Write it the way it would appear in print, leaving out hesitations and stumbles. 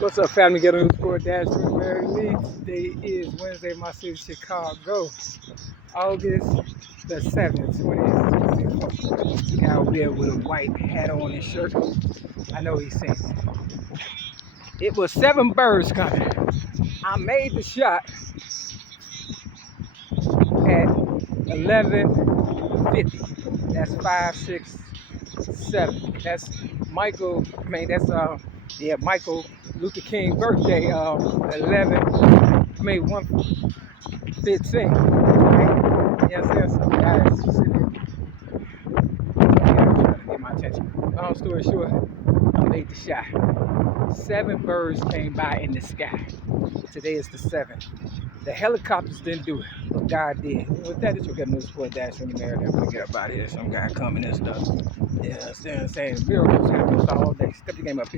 What's up, family? Get on the sport dash with Mary Lee. Today is Wednesday, my city, Chicago, August the 7th, 2024. Guy over there with a white hat on his shirt. I know he's saying it was 7 birds coming. I made the shot at 11:50. That's 5, 6, 7. That's Michael. I mean, that's Michael Luther King birthday. 11. I mean 1:15. Right? Yes, yes. Guys, trying to get my attention. Long story short, I made the shot. 7 birds came by in the sky. Today is the 7th. The helicopters didn't do it, but God did. With that, it's your good news for Dash in America. I'm gonna get up out of here. Some guy coming and stuff. Yeah, saying miracles happen all day. Step the game up here.